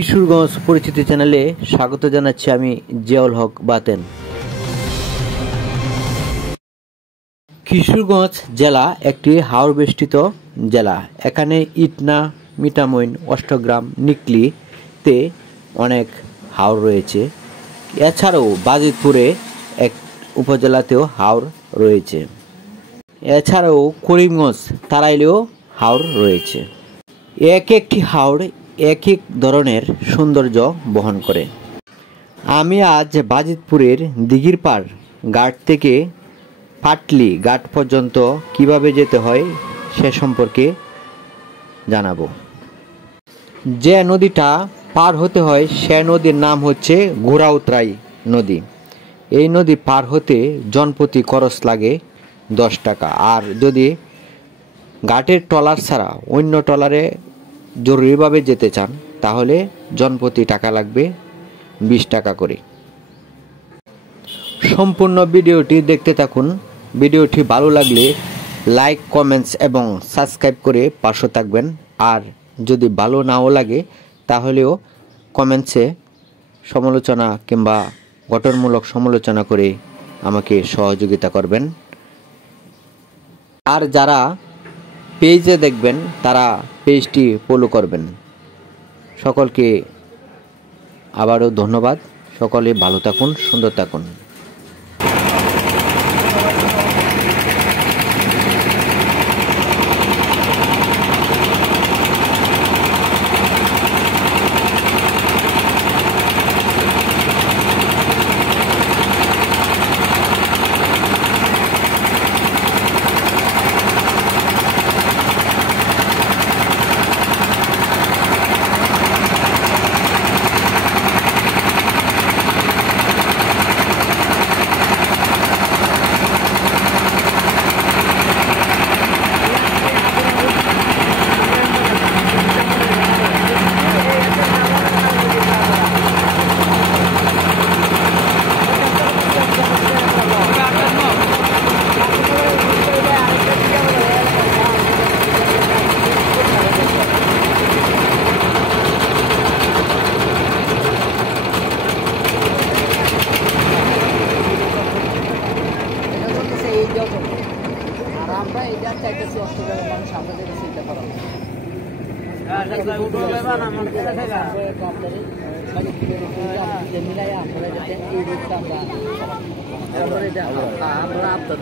কিশোরগঞ্জ পরিচিতি চ্যানেলে স্বাগত জানাচ্ছি আমি জিয়াউল হক বাতেন। কিশোরগঞ্জ জেলা একটি হাওর বেষ্টিত জেলা। এখানে ইটনা, মিঠামইন, অষ্টগ্রাম, নিকলিতে অনেক হাওর রয়েছে। এছাড়াও বাজিতপুরে এক উপজেলাতেও হাওর রয়েছে। এছাড়াও করিমগঞ্জ তারাইলেও হাওর রয়েছে। এক একটি হাওর এক এক ধরনের সৌন্দর্য বহন করে। আমি আজ বাজিতপুরের দিঘিরপাড় ঘাট থেকে পাটলি ঘাট পর্যন্ত কিভাবে যেতে হয় সে সম্পর্কে জানাবো। যে নদীটা পার হতে হয় সে নদীর নাম হচ্ছে ঘোড়াউতরাই নদী। এই নদী পার হতে জনপ্রতি খরচ লাগে 10 টাকা। আর যদি ঘাটের ট্রলার ছাড়া অন্য ট্রলারে জরুরিভাবে যেতে চান তাহলে জনপ্রতি টাকা লাগবে 20 টাকা করে। সম্পূর্ণ ভিডিওটি দেখতে থাকুন। ভিডিওটি ভালো লাগলে লাইক, কমেন্টস এবং সাবস্ক্রাইব করে পাশে থাকবেন। আর যদি ভালো নাও লাগে তাহলেও কমেন্টসে সমালোচনা কিংবা গঠনমূলক সমালোচনা করে আমাকে সহযোগিতা করবেন। আর যারা পেজে দেখবেন তারা পেজটি ফলো করবেন। সকলকে আবারও ধন্যবাদ। সকলে ভালো থাকুন, সুন্দর থাকুন। আমরা এই যা চাইতেছি অস্ট্রেলিয়ার মানুষ আমরা যেটা চিন্তা করা মিলাই আমরা যাতে এই রোগটা আমরা আপনার